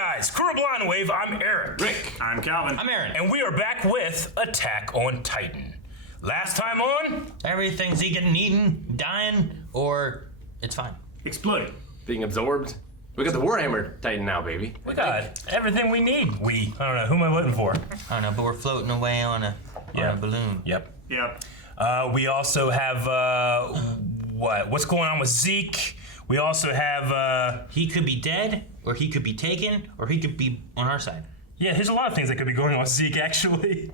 guys, Crew of Blind Wave, I'm Eric. Rick. I'm Calvin. I'm Eren. And we are back with Attack on Titan. Last time on... Everything's getting eaten, dying, or it's fine. Exploding. Being absorbed. We got the Warhammer Titan now, baby. We got everything we need. I don't know, who am I voting for? I don't know, but we're floating away on a balloon. Yep. Yep. We also have, what's going on with Zeke? We also have, He could be dead, or he could be taken, or he could be on our side. yeah, there's a lot of things that could be going on with Zeke, actually.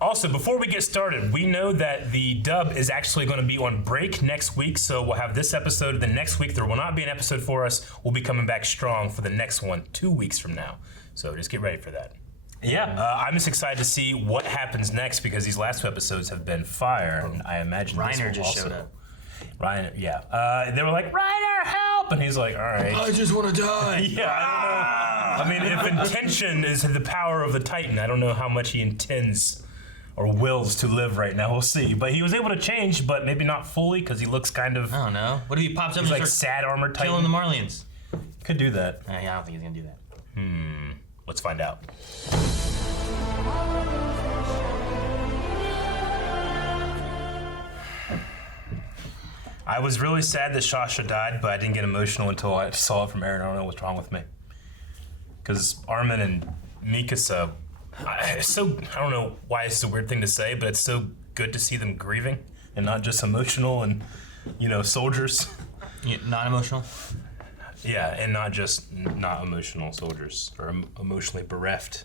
Also, before we get started, we know that the dub is actually going to be on break next week, so we'll have this episode. The next week, there will not be an episode for us. We'll be coming back strong for the next one 2 weeks from now. So just get ready for that. Yeah, I'm just excited to see what happens next because these last two episodes have been fire, and I imagine this Reiner will just also... showed up. Reiner, yeah. They were like, Reiner, help! And he's like, all right. I just want to die. Yeah, I don't know. I mean, if intention is the power of the Titan, I don't know how much he intends or wills to live right now. We'll see. But he was able to change, but maybe not fully because he looks kind of... I don't know. What if he pops up He's and like starts sad armored Titan. killing the Marlians? Could do that. Yeah, I don't think he's going to do that. Let's find out. I was really sad that Shasha died, but I didn't get emotional until I saw it from Eren. I don't know what's wrong with me. Because Armin and Mikasa, I don't know why it's a weird thing to say, but it's so good to see them grieving and not just emotional and, soldiers. Not emotional? Yeah, and not just not emotional soldiers or emotionally bereft.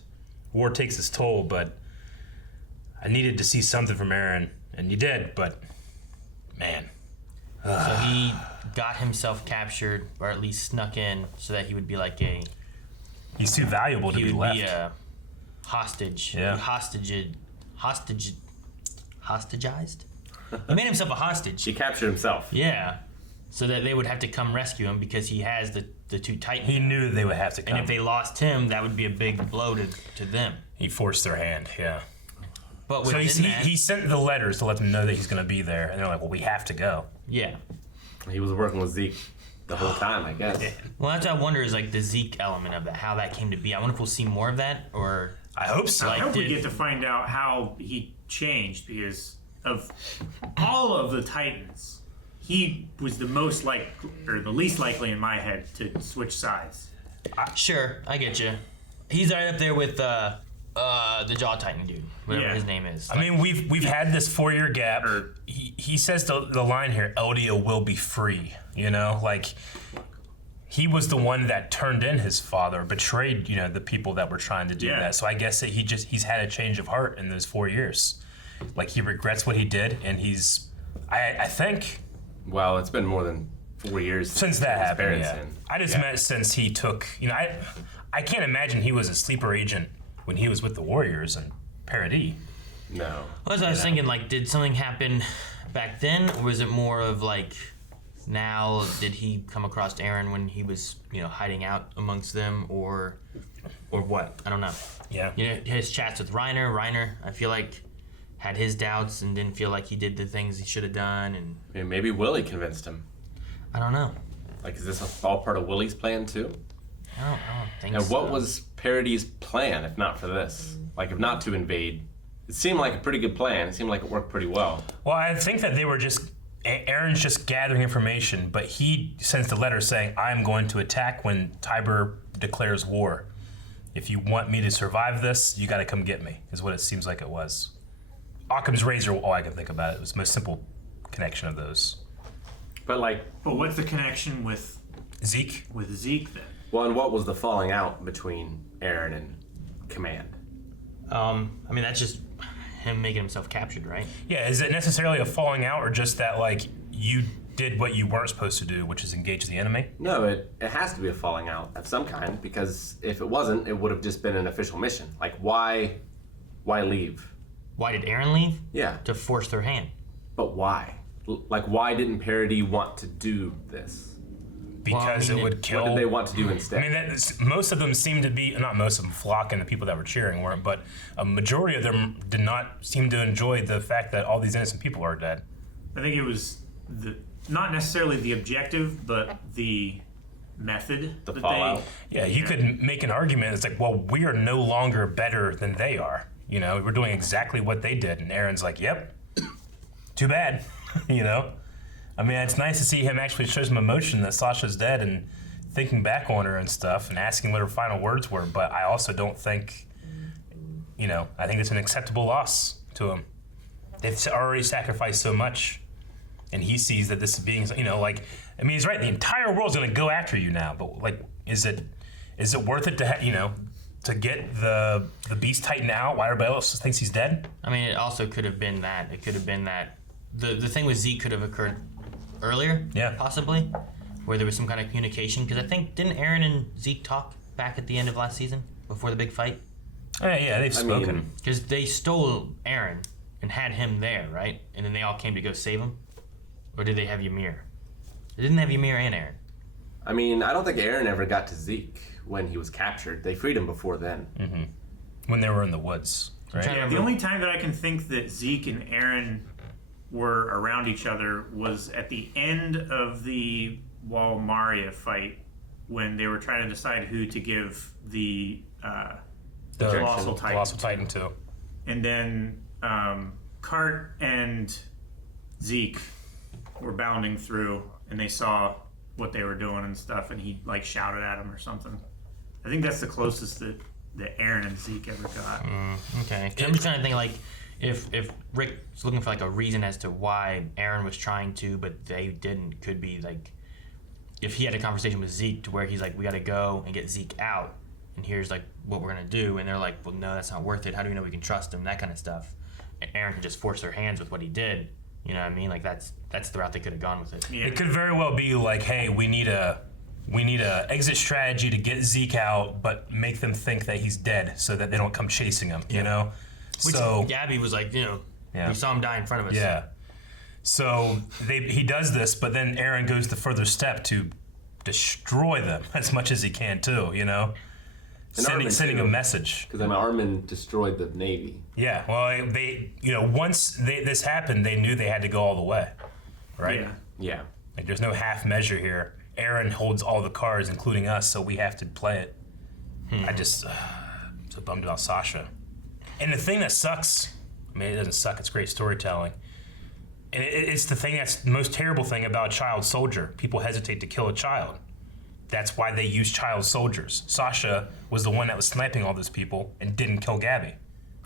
War takes its toll, but I needed to see something from Eren, and you did, but man. So he got himself captured, or at least snuck in, so that he would be like He's too valuable to he be would left. be a hostage. Yeah. Hostagized? He made himself a hostage. He captured himself. Yeah. So that they would have to come rescue him because he has the two Titans. He knew they would have to come. And if they lost him, that would be a big blow to them. He forced their hand, yeah. But So within that, he sent the letters to let them know that he's going to be there, and they're like, well, we have to go. yeah. He was working with Zeke the whole time, I guess. Well, that's what I wonder is like the Zeke element of that, how that came to be. I wonder if we'll see more of that, or I hope so. I hope we get to find out how he changed because of all of the Titans, he was the least likely in my head to switch sides. sure, I get you. He's right up there with the Jaw Titan dude, whatever his name is. I mean, we've had this 4-year gap. He says the line here, Eldia will be free. Like he was the one that turned in his father, betrayed the people that were trying to do that. So I guess that he's had a change of heart in those 4 years. Like he regrets what he did, and I think. Well, it's been more than 4 years Since that happened, yeah. sin. I just meant since he took, I can't imagine he was a sleeper agent when he was with the Warriors and Paradis. No. Well, I was thinking, like, did something happen back then, or was it more of like now? Did he come across Eren when he was, hiding out amongst them, or what? I don't know. Yeah. His chats with Reiner. Reiner, I feel like, had his doubts and didn't feel like he did the things he should have done, and Maybe Willie convinced him. I don't know. Like, is this all part of Willie's plan too? I don't think And so. what was Paradis' plan if not for this? Like, if not to invade? It seemed like a pretty good plan. It seemed like it worked pretty well. Well, I think that they were Eren's just gathering information, but he sends the letter saying, I'm going to attack when Tiber declares war. If you want me to survive this, you got to come get me, is what it seems like it was. Occam's razor, all I can think about it was the most simple connection of those. But what's the connection with Zeke? Zeke then? well, and what was the falling out between Eren and Command? I mean, that's just him making himself captured, right? Yeah, is it necessarily a falling out or just that, like, you did what you weren't supposed to do, which is engage the enemy? No, it has to be a falling out of some kind, because if it wasn't, it would have just been an official mission. Like, why leave? Why did Eren leave? Yeah, To force their hand. but why? Like, why didn't Paradis want to do this? Because Well, I mean, it would kill... What did they want to do instead? I mean, most of them seem to be, not most of them, Flock and the people that were cheering weren't, but a majority of them did not seem to enjoy the fact that all these innocent people are dead. I think it was not necessarily the objective, but the method. The that fallout. Yeah, you could make an argument. It's like, well, we are no longer better than they are. You know, we're doing exactly what they did. And Eren's like, yep, too bad. You know? I mean, it's nice to see him actually show some emotion that Sasha's dead and thinking back on her and stuff and asking what her final words were. But I also don't think, you know, I think it's an acceptable loss to him. They've already sacrificed so much. And he sees that this is being, you know, like, I mean, he's right. The entire world's going to go after you now. But, like, is it worth it to, you know, to get the Beast Titan out while everybody else thinks he's dead? I mean, it also could have been that. It could have been that the thing with Zeke could have occurred earlier, Yeah. possibly, where there was some kind of communication. Because I think, didn't Eren and Zeke talk back at the end of last season before the big fight? Yeah, they've spoken. mean- Because they stole Eren and had him there, right? And then they all came to go save him? Or did they have Ymir? They didn't have Ymir and Eren. I mean, I don't think Eren ever got to Zeke when he was captured. They freed him before then. When they were in the woods, right? trying to The remember- only time that I can think that Zeke and Eren were around each other was at the end of the Walmaria fight when they were trying to decide who to give the Colossal Titan. Colossal Titan too. And then Cart and Zeke were bounding through, and they saw what they were doing and stuff, and he like shouted at him or something. I think that's the closest that Eren and Zeke ever got. Okay. 'Cause I'm just trying to think, like, if Rick's looking for, like, a reason as to why Eren was trying to, but they didn't, could be, like, if he had a conversation with Zeke to where he's like, we got to go and get Zeke out, and here's, like, what we're going to do, and they're like, well, no, that's not worth it. How do we know we can trust him? That kind of stuff. And Eren can just force their hands with what he did. You know what I mean? Like, that's the route they could have gone with it. Yeah. It could very well be like, hey, we need a exit strategy to get Zeke out, but make them think that he's dead so that they don't come chasing him. You know. Which So Gabby was like, you know, Yeah. we saw him die in front of us. yeah. So he does this, but then Eren goes the further step to destroy them as much as he can too. You know. And Armin, Sending too. a message. Because Armin destroyed the Navy. Yeah, well, they, you know, once this happened, they knew they had to go all the way, right? Yeah. Yeah. Like, there's no half measure here. Eren holds all the cards, including us, so we have to play it. I just, so bummed about Sasha. And the thing that sucks, I mean, it doesn't suck, it's great storytelling. And it's the thing that's the most terrible thing about a child soldier. People hesitate to kill a child. That's why they use child soldiers. Sasha was the one that was sniping all those people and didn't kill Gabby.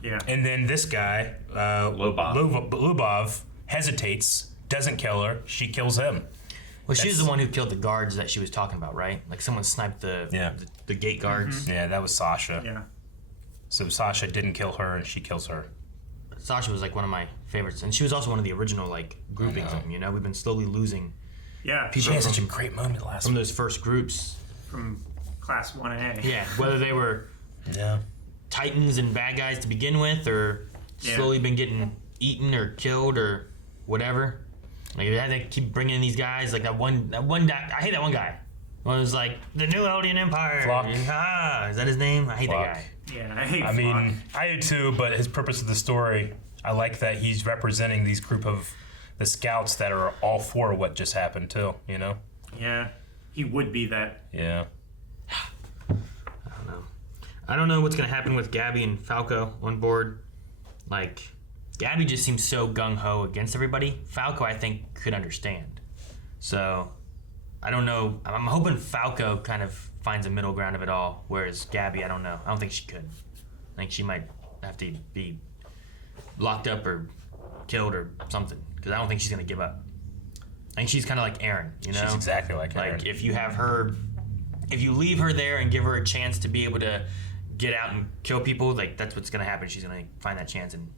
Yeah. And then this guy, Lubov, hesitates, doesn't kill her. She kills him. Well, she's the one who killed the guards that she was talking about, right? Like, someone sniped the gate guards. Yeah, that was Sasha. Yeah. So Sasha didn't kill her, and she kills her. Sasha was, like, one of my favorites. And she was also one of the original, like, groupings of them, you know? We've been slowly losing Yeah. She had such a great moment last from week. those first groups. From Class 1A. Yeah, whether they were Yeah. Titans and bad guys to begin with, or slowly been getting eaten or killed or whatever. Like, they had to keep bringing in these guys. Like, that one guy. I hate that one guy. One was like, the New Eldian Empire. Flock. Ah, is that his name? I hate Flock. that guy. Yeah, I hate I mean, I do too, but his purpose of the story, I like that he's representing these group of the scouts that are all for what just happened too, you know? Yeah. He would be that. Yeah. I don't know what's going to happen with Gabby and Falco on board. Like, Gabby just seems so gung-ho against everybody. Falco, I think, could understand. So, I don't know. I'm hoping Falco kind of finds a middle ground of it all, whereas Gabby, I don't know. I don't think she could. I think she might have to be locked up or killed or something, because I don't think she's going to give up. I think she's kind of like Eren, you know? She's exactly like Like, Eren. if you have her, if you leave her there and give her a chance to be able to get out and kill people, like, that's what's going to happen. She's going to find that chance and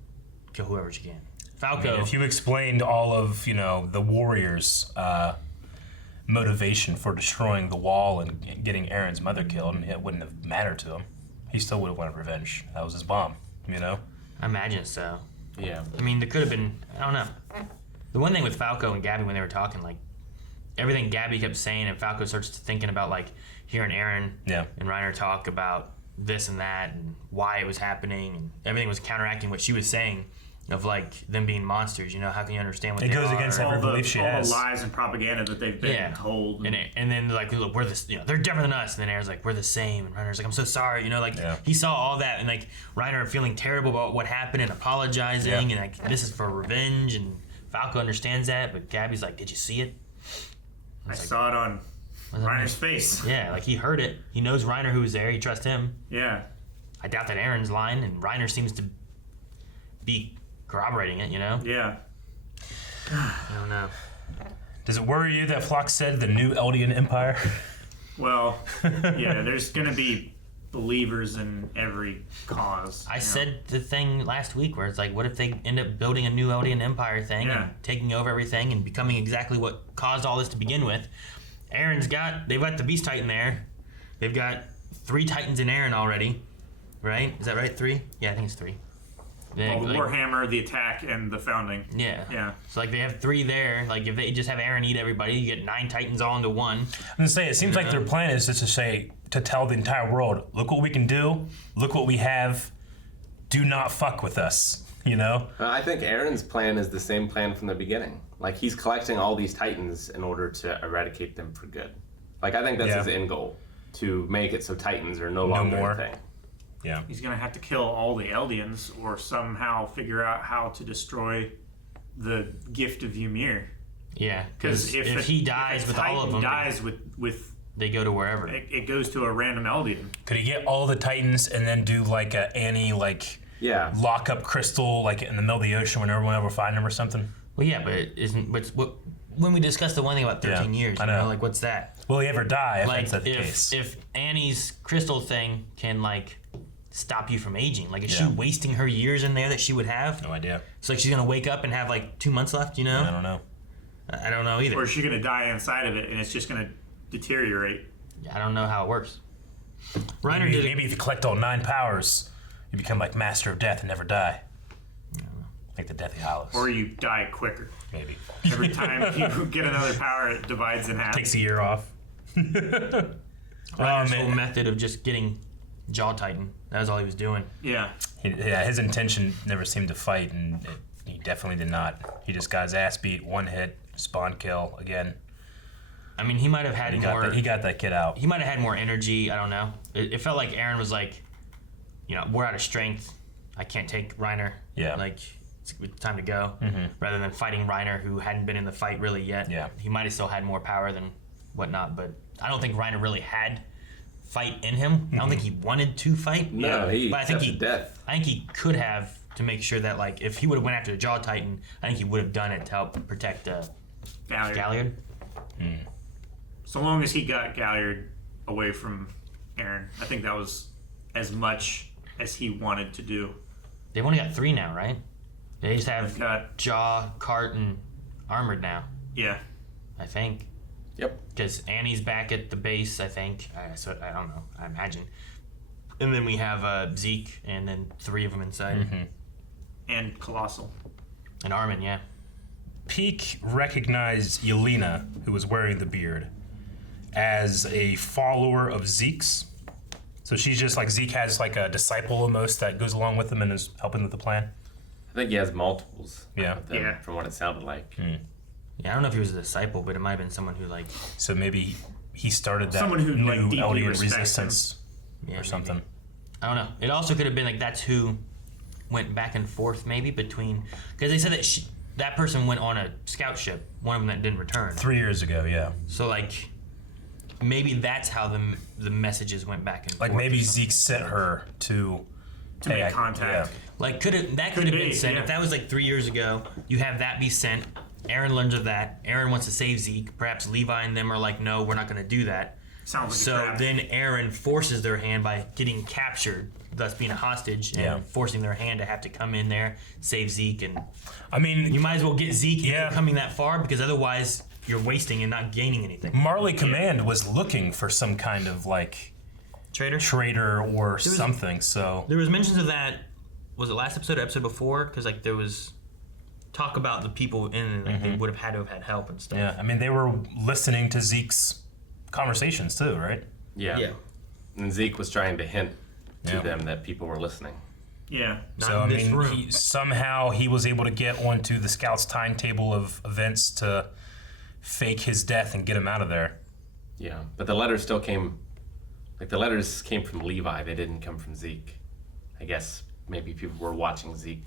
kill whoever she can. Falco. If you explained all of, you know, the warriors' motivation for destroying the wall and getting Eren's mother killed, and it wouldn't have mattered to him. He still would have wanted revenge. That was his bomb, you know? I imagine so. Yeah. I mean, there could have been, I don't know. The one thing with Falco and Gabby when they were talking, like, everything Gabby kept saying, and Falco starts thinking about, like, hearing Eren Yeah. and Reiner talk about this and that and why it was happening, and everything was counteracting what she was saying. of like them being monsters. You know, how can you understand what It they goes are? against every belief she all has. the lies and propaganda that they've been told. And then like, look, we're this, they're different than us. And then Aaron's like, we're the same. And Reiner's like, I'm so sorry. You know, like he saw all that, and like Reiner feeling terrible about what happened and apologizing, and like this is for revenge. And Falco understands that, but Gabby's like, did you see it? I saw it on Reiner's face. Yeah, like he heard it. He knows Reiner who was there. He trusts him. Yeah. I doubt that Aaron's lying, and Reiner seems to be corroborating it. You know? Yeah. I don't know. Does it worry you that Flock said the new Eldian Empire? Well, yeah, there's going to be believers in every cause. I said the thing last week where it's like, what if they end up building a new Eldian Empire thing and taking over everything and becoming exactly what caused all this to begin with? They've got the Beast Titan there. They've got 3 Titans in Eren already, right? Is that right? 3? Yeah, I think it's 3. Well, the Warhammer, the Attack, and the Founding. Yeah. Yeah. So like they have 3 there. Like if they just have Eren eat everybody, you get 9 Titans all into one. I'm gonna say it seems like their plan is just to tell the entire world, look what we can do, look what we have, do not fuck with us. You know? I think Eren's plan is the same plan from the beginning. Like he's collecting all these Titans in order to eradicate them for good. Like I think that's his end goal, to make it so Titans are no longer more. a thing. Yeah. He's going to have to kill all the Eldians or somehow figure out how to destroy the gift of Ymir. Yeah, because if he dies with all of them, dies with they go to wherever. It goes to a random Eldian. Could he get all the Titans and then do like a Annie lock up Crystal like in the middle of the ocean when everyone will find him or something? Well, yeah, but it isn't. But when we discussed the one thing about 13 years, I know. Like what's that? Will he ever die if Like that's the case? if Annie's crystal thing can like stop you from aging, like is she wasting her years in there that she would have? No idea. So like she's gonna wake up and have like 2 months left, you know? I don't know. I don't know either. Or is she going to die inside of it and it's just going to deteriorate? I don't know how it works. Reiner did Maybe if you collect all 9 powers, you become like Master of Death and never die. Like the Deathly Hallows. Or you die quicker. Maybe. Every time you get another power, it divides in half. Takes a year off. Reiner's whole method of just getting Jaw Titan. That was all he was doing. Yeah. His intention never seemed to fight, and he definitely did not. He just got his ass beat, 1 hit, spawn kill again. I mean, he might have had more. He got that kid out. He might have had more energy. I don't know. It felt like Eren was like, we're out of strength. I can't take Reiner. Yeah. Like, it's time to go. Mm-hmm. Rather than fighting Reiner, who hadn't been in the fight really yet. Yeah. He might have still had more power than whatnot, but I don't think Reiner really had fight in him. Mm-hmm. I don't think he wanted to fight. No, he but I think death. I think he could have, to make sure that like if he would have went after the Jaw Titan, I think he would have done it to help protect Galliard. So long as he got Galliard away from Eren, I think that was as much as he wanted to do. They've only got 3 now, right? They just have got Jaw, Cart, and Armored now. Yeah. I think. Yep. Because Annie's back at the base, I think. So I don't know. I imagine. And then we have Zeke, and then 3 of them inside. Mm-hmm. And Colossal. And Armin, yeah. Peak recognized Yelena, who was wearing the beard, as a follower of Zeke's. So she's just like, Zeke has like a disciple almost that goes along with him and is helping with the plan. I think he has multiples. Yeah. With him, from what it sounded like. Yeah, I don't know if he was a disciple, but it might have been someone who like... So maybe he started that Someone who, new like, deeply Eldian respects resistance Yeah, or something. maybe. I don't know. It also could have been like that's who went back and forth maybe between... Because they said that that person went on a scout ship, one of them that didn't return. 3 years ago, yeah. So like... Maybe that's how the messages went back and forth. Like maybe Zeke sent her to make contact. Like could have been sent. Yeah. If that was like 3 years ago, you have that be sent. Eren learns of that. Eren wants to save Zeke. Perhaps Levi and them are like, no, we're not going to do that. Sounds like so a trap. then Eren forces their hand by getting captured, thus being a hostage, and forcing their hand to have to come in there, save Zeke. And I mean, you might as well get Zeke if you're coming that far, because otherwise you're wasting and not gaining anything. Marley Command was looking for some kind of like traitor or something. So there was mentions of that. Was it last episode or episode before? Because like there was talk about the people in like they would have had to have had help and stuff. Yeah, I mean they were listening to Zeke's conversations too, right? Yeah. And Zeke was trying to hint to them that people were listening. Yeah. Not So, in this room. somehow he was able to get onto the scouts' timetable of events to fake his death and get him out of there. Yeah, but the letters still came. Like the letters came from Levi. They didn't come from Zeke. I guess maybe people were watching Zeke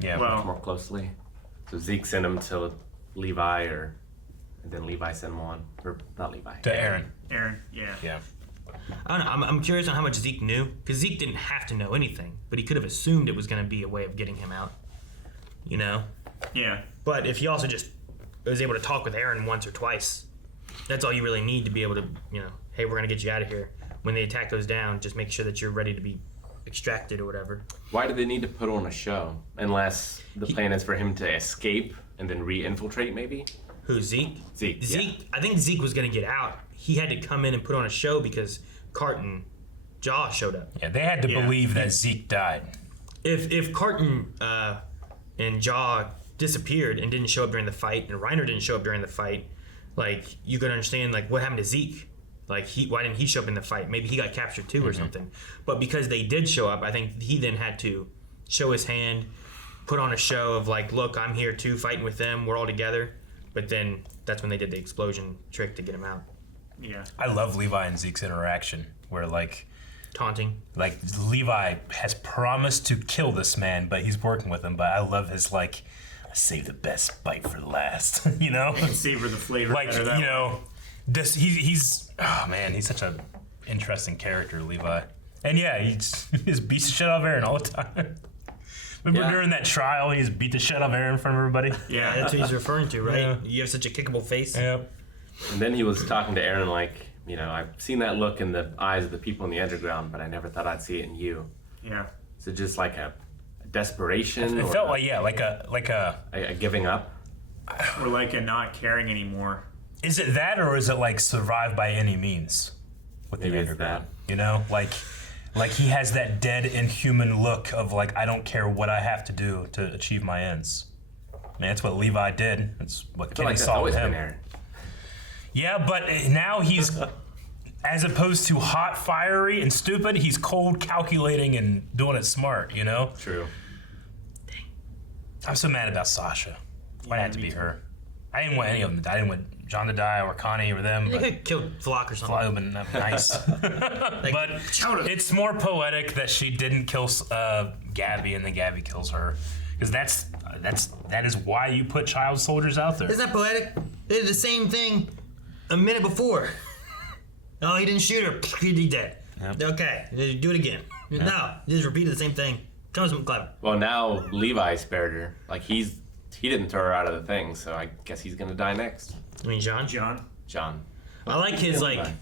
Yeah. Well- more closely. So Zeke sent them to Levi, and then Levi sent them on, or not Levi. to Eren. Eren. Yeah. Yeah. I don't know. I'm curious on how much Zeke knew, because Zeke didn't have to know anything, but he could have assumed it was going to be a way of getting him out. You know? Yeah. But if he also just was able to talk with Eren once or twice, that's all you really need to be able to, hey, we're going to get you out of here. When the attack goes down, just make sure that you're ready to be extracted or whatever. Why do they need to put on a show? Unless the plan is for him to escape and then re-infiltrate, maybe? Who, Zeke? Zeke, Zeke, I think Zeke was going to get out. He had to come in and put on a show because Cart and Jaw showed up. Yeah, they had to Yeah. believe that Zeke died. If Carton and Jaw disappeared and didn't show up during the fight, and Reiner didn't show up during the fight, like, you could understand, like, what happened to Zeke? Like, why didn't he show up in the fight? Maybe he got captured too or something. But because they did show up, I think he then had to show his hand, put on a show of, like, look, I'm here too, fighting with them, we're all together. But then that's when they did the explosion trick to get him out. Yeah. I love Levi and Zeke's interaction, where Taunting. like Levi has promised to kill this man, but he's working with him. But I love his I save the best bite for last. Savor the flavor. Like better that way. this he's oh man, he's such a interesting character, Levi. And yeah, he just beats the shit out of Eren all the time. Remember Yeah. during that trial, he just beat the shit out of Eren in front of everybody. Yeah, that's what he's referring to, right? Yeah. You have such a kickable face. Yep. And then he was talking to Eren like, I've seen that look in the eyes of the people in the underground, but I never thought I'd see it in you. Yeah. So just like a desperation, It or felt like a giving up. Or like a not caring anymore. is it that or is it like survive by any means with Maybe the it's underground? that. Like he has that dead inhuman look of like I don't care what I have to do to achieve my ends. Man, that's what Levi did. That's what I feel Kenny like that's saw always with been him. Eren. Yeah, but now he's as opposed to hot, fiery, and stupid, he's cold, calculating, and doing it smart. True. I'm so mad about Sasha. Why Yeah, had to me be too. her? I didn't want any of them. I didn't want John to die or Connie or them. You But could have killed Flock or something. that would have been nice. But Chowder. it's more poetic that she didn't kill Gabby and then Gabby kills her. Because that is why you put child soldiers out there. Isn't that poetic? They did the same thing a minute before. Oh, he didn't shoot her. He's dead. Yep. Okay, do it again. No, you just repeated the same thing. Tell me something clever. Well, now Levi spared her. Like he didn't throw her out of the thing, so I guess he's gonna die next. I mean, John. John. John. I like his Levi. like.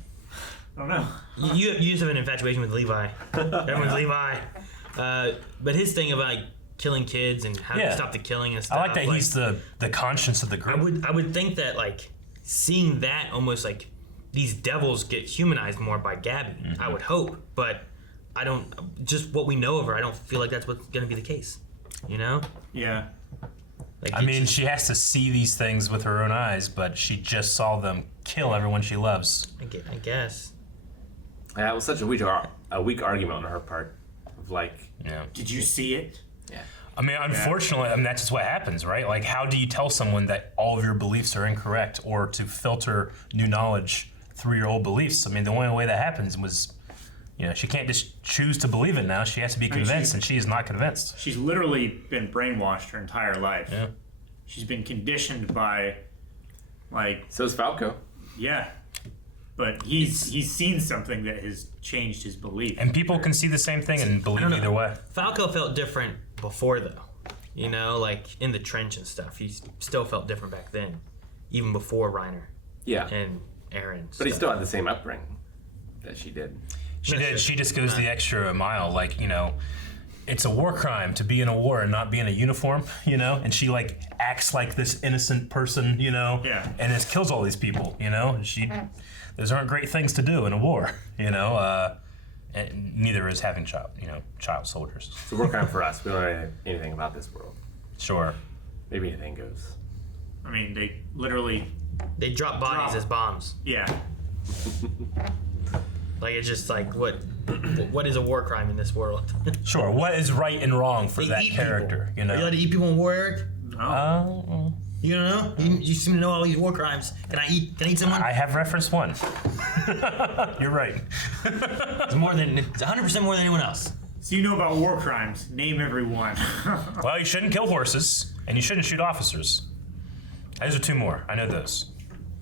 I don't know. You just have an infatuation with Levi. Everyone's Levi. But his thing about killing kids and how Yeah. to stop the killing and stuff. I like that he's the conscience of the group. I would think that like seeing that almost like these devils get humanized more by Gabby. I would hope, but I don't. Just what we know of her, I don't feel like that's what's going to be the case. Yeah. Like I mean, she has to see these things with her own eyes, but she just saw them kill everyone she loves. I guess. Yeah, it was such a weak argument on her part. Of like, Yeah. Did you see it? yeah, I mean, unfortunately, that's just what happens, right? Like, how do you tell someone that all of your beliefs are incorrect or to filter new knowledge through your old beliefs? I mean, the only way that happens was, she can't just choose to believe it now. She has to be convinced, and she is not convinced. She's literally been brainwashed her entire life. Yeah. She's been conditioned by, so is Falco. yeah. But he's seen something that has changed his belief. And people can see the same thing and believe know. either way. Falco felt different before though. Like in the trench and stuff. He still felt different back then, even before Reiner Yeah, and Eren. but he still had the same upbringing that she did. She did. She just goes the extra mile. Like, it's a war crime to be in a war and not be in a uniform, And she, acts like this innocent person, Yeah. And just kills all these people, And those aren't great things to do in a war, And neither is having child soldiers. So we're kind of for us. We don't know anything about this world. Sure. Maybe anything goes. I mean, they literally, They drop bodies as bombs. yeah. Like it's just like what what is a war crime in this world? Sure. What is right and wrong for They that eat character? people. You know. Are you allowed to eat people in war, Eric? No. You don't know? You seem to know all these war crimes. Can I eat someone? I have referenced one. You're right. It's 100% more than anyone else. So you know about war crimes. Name every one. Well, you shouldn't kill horses, and you shouldn't shoot officers. Those are two more. I know those.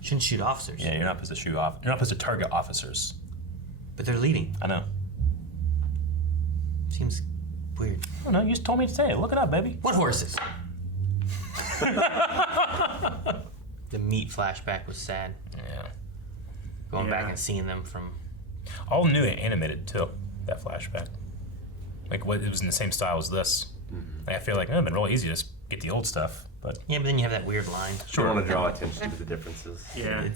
Shouldn't shoot officers. Yeah, you're not supposed to shoot off. You're not supposed to target officers. But they're leading. I know. Seems weird. I don't know. You just told me to say it. Look it up, baby. What horses? The meat flashback was sad. Yeah. Going back Yeah. and seeing them from. All new and animated too. That flashback. Like what? It was in the same style as this. Like, I feel like it would have been real easy to just get the old stuff, but Yeah, but then you have that weird line. You want to draw attention to the differences. Yeah.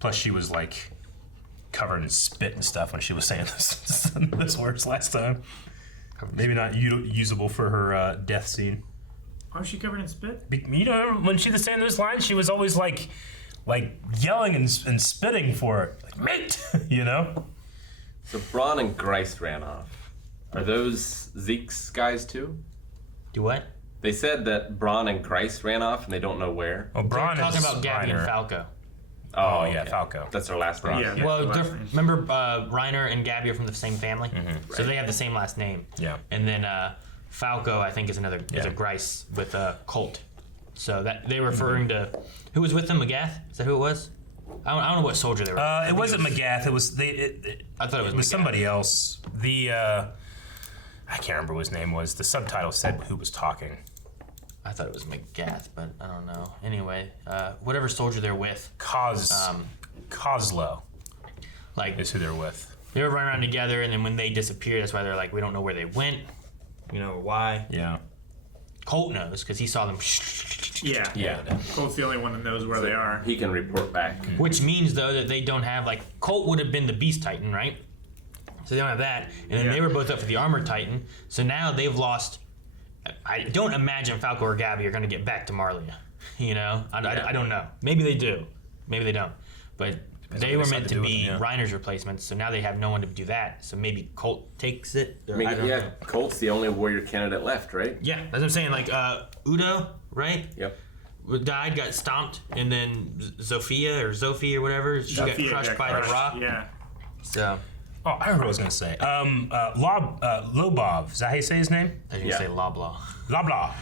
plus she was like covered in spit and stuff when she was saying this words last time. Maybe not usable for her death scene. Oh, is she covered in spit? You know, when she was saying those lines, she was always like yelling and spitting for it, like mate, you know. So Braun and Grice ran off. Are those Zeke's guys too? Do what? They said that Braun and Grice ran off and they don't know where. Well, Braun They're talking is about Gabby and Reiner. Falco. Oh yeah, okay. Falco. That's their last name. Yeah. Well, the last they're- names. remember Reiner and Gabby are from the same family, so they have the same last name. Yeah. And then Falco, I think, is a Yeah. Grice with Colt. So that they're referring to who was with them. Magath? Is that who it was? I don't know what soldier they were. It wasn't Magath. It was I thought it was It was Magath. somebody else. I can't remember what his name was. The subtitle said who was talking. I thought it was Magath, but I don't know. Anyway, whatever soldier they're with, Coslow like is who they're with. they were running around together, and then when they disappeared, that's why they're like, we don't know where they went. You know why? Yeah. Colt knows because he saw them. Yeah. Yeah. Colt's the only one that knows where they are. He can report back. Which means though that they don't have Colt would have been the Beast Titan, right? So they don't have that, and then Yeah. they were both up for the Armored Titan. So now they've lost. I don't imagine Falco or Gabby are going to get back to Marlia. You know, I don't know. Maybe they do. Maybe they don't. But they what were they meant decide to to do with be them, yeah. Reiner's replacements. So now they have no one to do that. So maybe Colt takes it. Or I mean, I don't yeah, know. Colt's the only warrior candidate left, right? Yeah, that's what I'm saying. Udo, right? Yep. Died, got stomped, and then Zofia or whatever, she Sophia got crushed by crushed. the rock. Yeah. So Oh, I heard what I was gonna say. Lobov. Is that how you say his name? I was gonna Yeah. say Loblaw. Loblaw.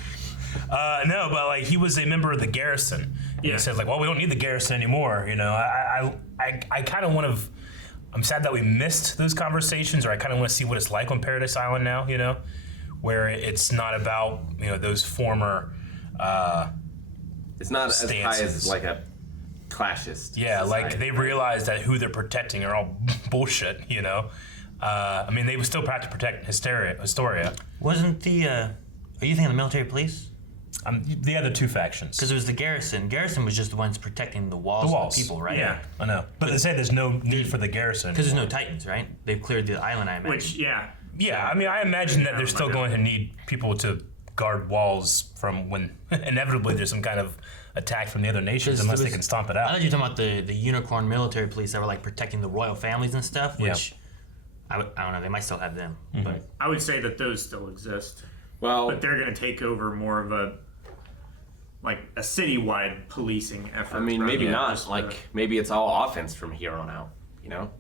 No, but he was a member of the garrison. And Yeah. he says well, we don't need the garrison anymore. You know, I kind of want to. I'm sad that we missed those conversations, or I kind of want to see what it's like on Paradise Island now. You know, where it's not about those former. It's not as high Stances. as like a clashist. Yeah, society. they realize that who they're protecting are all bullshit. You know, I mean they would still have to protect Historia. Wasn't the? Are you thinking of the military police? The other two factions. Because it was the garrison. Garrison was just the ones protecting the walls, The and walls. the people, right? Yeah. I know, but they say there's no need for the garrison. Because there's no Titans, right? They've cleared the island, I imagine. Which, yeah. Yeah, I mean, I imagine that they're still going to need people to guard walls from when inevitably there's some kind of attack from the other nations, unless they can stomp it I out. thought you were talking about the unicorn military police that were protecting the royal families and stuff. Which I don't know. They might still have them, but I would say that those still exist. Well, But they're going to take over more of a citywide policing effort. I mean, rather maybe than not. just Maybe it's all offense from here on out. You know,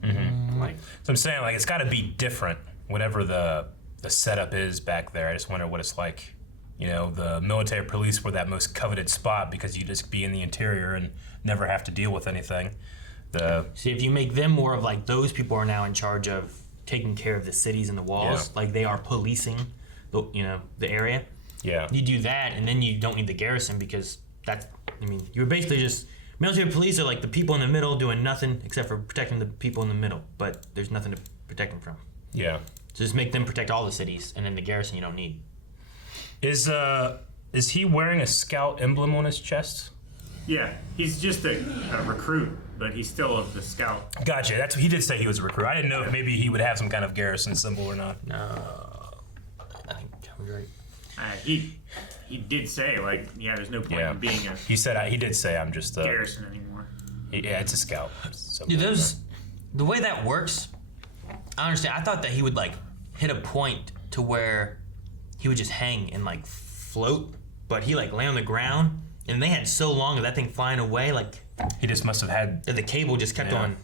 like So I'm saying, it's got to be different, whatever the setup is back there. I just wonder what it's like. The military police were that most coveted spot because you just be in the interior and never have to deal with anything. see, if you make them more of those people are now in charge of taking care of the cities and the walls, they are policing the area. Yeah. You do that, and then you don't need the garrison because you're basically just military police are the people in the middle doing nothing except for protecting the people in the middle, but there's nothing to protect them from. Yeah. So just make them protect all the cities, and then the garrison you don't need. Is he wearing a scout emblem on his chest? Yeah, he's just a recruit, but he's still of the scout. Gotcha. That's what he did say. He was a recruit. I didn't know if maybe he would have some kind of garrison symbol or not. No, I think that was right. He did say, there's no point Yeah. in being a He did say, I'm just garrison anymore. Yeah, it's a scout. So, Dude, the way that works I understand. I thought that he would like hit a point to where he would just hang and like float, but he like lay on the ground, and they had so long of that thing flying away, like He just must have had. the cable just kept on.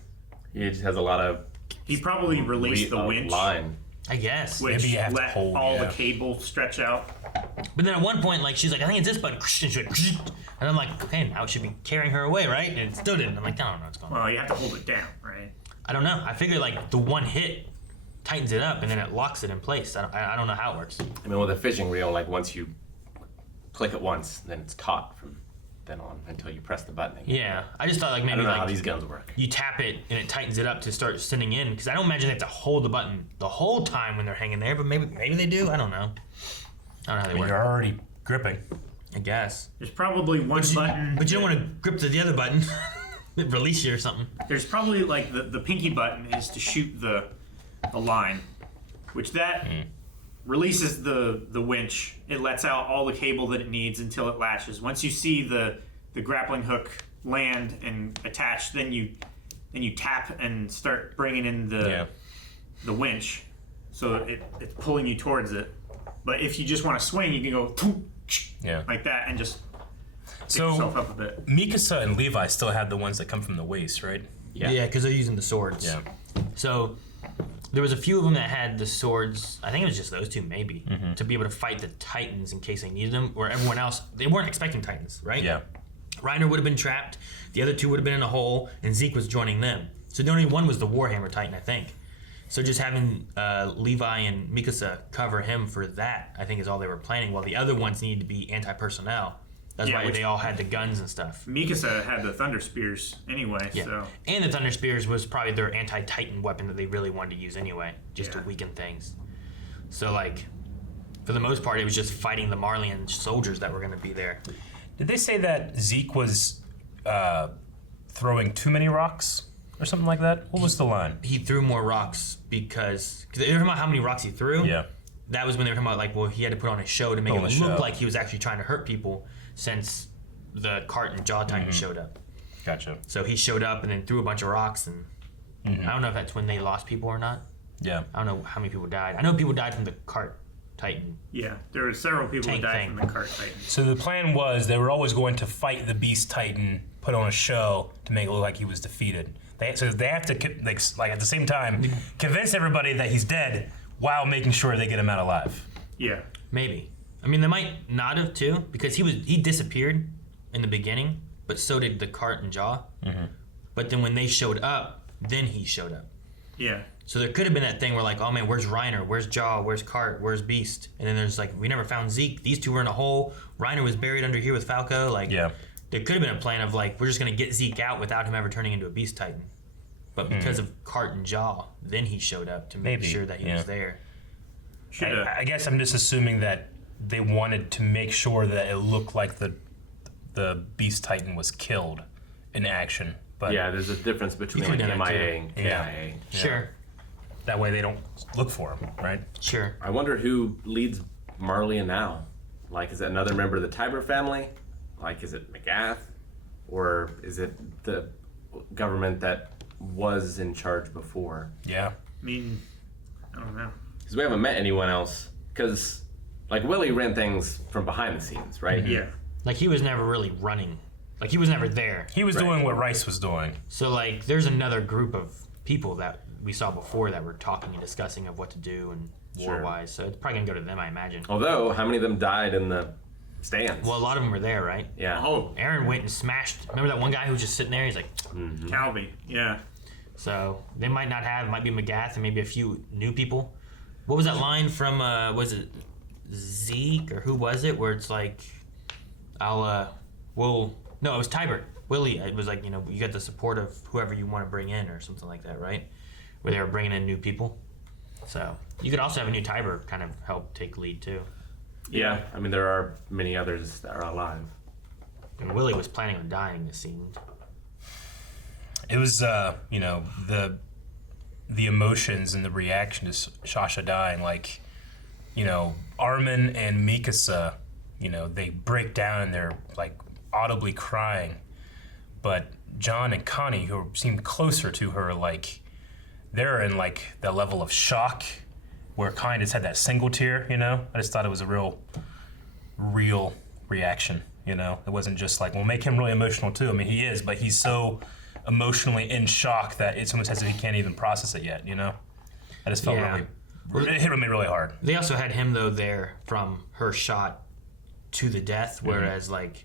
He just has a lot of He probably released the winch, line. I guess. which Maybe you have to let hold, all yeah. the cable stretch out. But then at one point, like she's like, I think it's this button, and she went, and I'm like, okay, now it should be carrying her away, right? And it still didn't. I'm like, I don't know what's going on. Well, you have to hold it down, right? I don't know. I figured like the one hit tightens it up and then it locks it in place. I don't know how it works. I mean, with a fishing reel, like once you click it once, then it's taut from then on until you press the button again. Yeah, I just thought like I maybe don't know how like these guns work. you tap it and it tightens it up to start sending in, because I don't imagine they have to hold the button the whole time when they're hanging there, but maybe they do. I don't know. I don't know how they work. You're already gripping. I guess. There's probably one button. But you don't want to grip to the other button, release you or something. There's probably like the pinky button is to shoot the line, which that releases the winch. It lets out all the cable that it needs until it latches. Once you see the grappling hook land and attach, then you tap and start bringing in the winch, so it's pulling you towards it. But if you just want to swing, you can go like that and just pick yourself up a bit. Mikasa and Levi still have the ones that come from the waist, right? Yeah, because they're using the swords. Yeah. So there was a few of them that had the swords. I think it was just those two, maybe, to be able to fight the Titans in case they needed them. Or everyone else, they weren't expecting Titans, right? Yeah. Reiner would have been trapped. The other two would have been in a hole, and Zeke was joining them. So the only one was the Warhammer Titan, I think. So just having Levi and Mikasa cover him for that, I think, is all they were planning. While the other ones needed to be anti-personnel. That's why they all had the guns and stuff. Mikasa had the Thunder Spears anyway, so. And the Thunder Spears was probably their anti-Titan weapon that they really wanted to use anyway, just to weaken things. So, like, for the most part, it was just fighting the Marleyan soldiers that were going to be there. Did they say that Zeke was throwing too many rocks or something like that? What was the line? He threw more rocks because they were talking about how many rocks he threw. Yeah. That was when they were talking about, like, well, he had to put on a show to make Put on it a look show. like he was actually trying to hurt people since the Cart and Jaw Titan showed up. Gotcha. So he showed up and then threw a bunch of rocks, and I don't know if that's when they lost people or not. Yeah. I don't know how many people died. I know people died from the Cart Titan. Yeah, there were several people who Tank died thing. from the Cart Titan. So the plan was they were always going to fight the Beast Titan, put on a show to make it look like he was defeated. So they have to, like at the same time, convince everybody that he's dead while making sure they get him out alive. Yeah. Maybe. I mean, they might not have too, because he disappeared in the beginning, but so did the Cart and Jaw. But then when they showed up, then he showed up. Yeah. So there could have been that thing where like, oh man, where's Reiner? Where's Jaw? Where's Cart? Where's Beast? And then there's like, we never found Zeke. These two were in a hole. Reiner was buried under here with Falco. Like, there could have been a plan of like, we're just gonna get Zeke out without him ever turning into a Beast Titan. But because of Cart and Jaw, then he showed up to make sure that he was there. I guess I'm just assuming that they wanted to make sure that it looked like the Beast Titan was killed in action. But Yeah, there's a difference between could've done that MIA too. and KIA. Sure. that way they don't look for him, right? Sure. I wonder who leads Marleyan now. Like, is it another member of the Tiber family? Like, is it McGath? Or is it the government that was in charge before? Yeah. I mean, I don't know. Because we haven't met anyone else. Because, like, Willie ran things from behind the scenes, right? Yeah. Like he was never really running. Like he was never there. He was doing what Rice was doing. So like there's another group of people that we saw before that were talking and discussing of what to do and war-wise. So it's probably gonna go to them, I imagine. Although, how many of them died in the stands? Well, a lot of them were there, right? yeah. Oh, Eren went and smashed. Remember that one guy who was just sitting there? He's like, Calvi. Yeah. so they might not have. It might be McGath and maybe a few new people. What was that line from? Was it Zeke or who was it? Where it's like, we'll. No, it was Tybert. Willie. It was like, you know, you got the support of whoever you want to bring in or something like that, right? Where they were bringing in new people. So you could also have a new Tybert kind of help take lead too. Yeah, I mean, there are many others that are alive. And Willie was planning on dying, it seemed. It was, you know, the emotions and the reaction to Shasha dying. Like, you know, Armin and Mikasa, you know, they break down and they're like audibly crying. But John and Connie, who seemed closer to her, like, they're in like the level of shock where Kai just had that single tear, you know? I just thought it was a real reaction, you know? It wasn't just like, well, make him really emotional too. I mean, he is, but he's so emotionally in shock that it's almost as if he can't even process it yet, you know? I just felt it hit me really hard. They also had him though there from her shot to the death, whereas like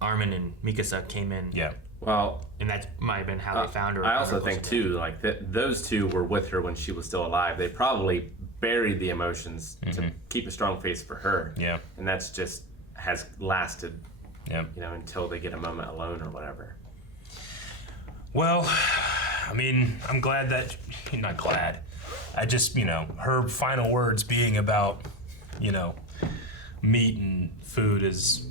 Armin and Mikasa came in. Yeah. Well, And that might have been how they found her. I also think too, like those two were with her when she was still alive. They probably buried the emotions to keep a strong face for her. Yeah. And that's just has lasted, Yeah. you know, until they get a moment alone or whatever. Well, I mean, I'm glad that, not glad. I just, you know, her final words being about, you know, meat and food is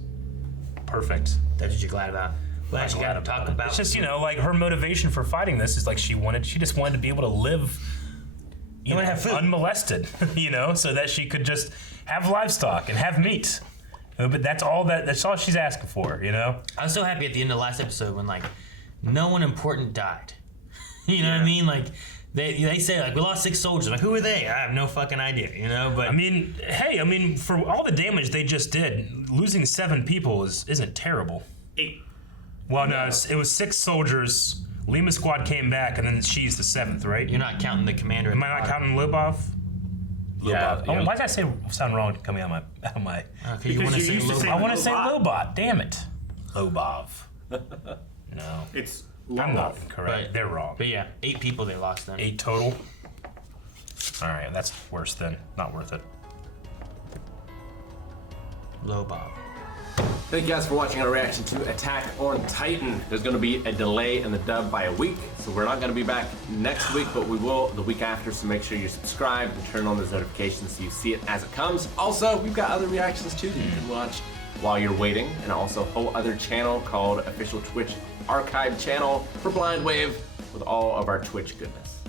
perfect. That's what you're glad about. Well, I'm you glad got to talk it. about. It's just, you know, like her motivation for fighting this is like she just wanted to be able to live, you know, have food. unmolested, you know, so that she could just have livestock and have meat. But that's all she's asking for, you know? I was so happy at the end of the last episode when like no one important died. You know what I mean? Like they say like we lost 6 soldiers. Like who are they? I have no fucking idea. You know, but I mean, hey, for all the damage they just did, losing 7 people isn't terrible. 8. Well, no, it was 6 soldiers. Lima squad came back, and then she's the 7th, right? you're not counting the commander. Am I not counting Lobov? Yeah. Oh, why did I sound wrong coming out of my? Okay, you want to Because say you used to Lobot. say I want to say Lobot. Lobot. Damn it, Lobov. No, It's I'm not Lobov. correct. Right. They're wrong. But yeah, 8 people they lost then. 8 total. All right, that's worse than not worth it. Low Bob. Thank you guys for watching our reaction to Attack on Titan. There's going to be a delay in the dub by a week, so we're not going to be back next week, but we will the week after, so make sure you're subscribed and turn on those notifications so you see it as it comes. Also, we've got other reactions too that you can watch while you're waiting, and also a whole other channel called Official Twitch Archive Channel for Blind Wave with all of our Twitch goodness.